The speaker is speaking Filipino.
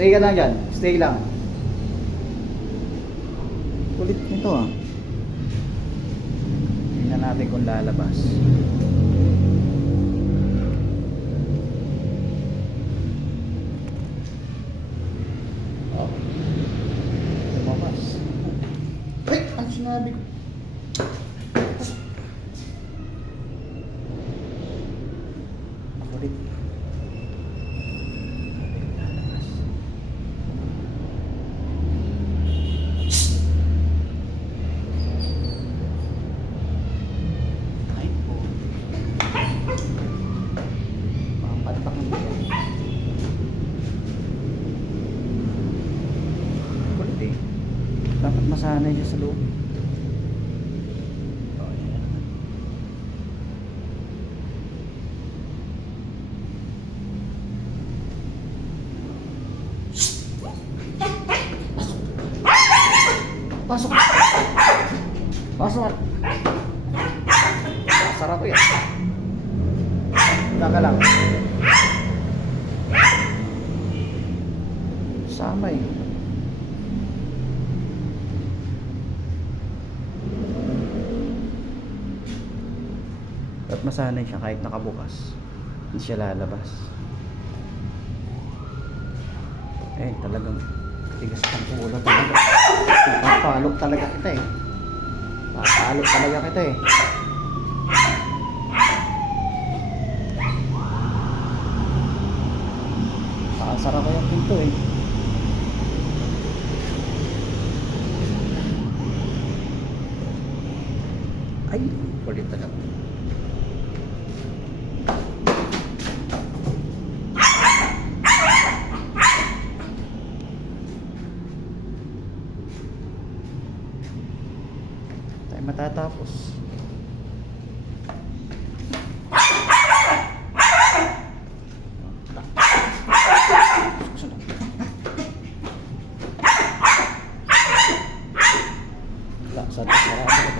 Stay ka lang dyan. Stay lang. Kulit nito ah. Tingnan natin kung lalabas. Oh. Lumabas. Ay! Ano sinabi ko? Kulit. Dapat masanay siya sa loob. Pasok! Pasok! Sarap ko yan. Saka lang. Samay. At masanay siya kahit nakabukas. Hindi siya lalabas. Eh, talagang tigas ng ulo talaga. Papalok talaga kita eh. Papalok talaga kita eh. Pakasara ko yung pinto eh. Ay, kulit talaga. Tayo matatapos. Sarap.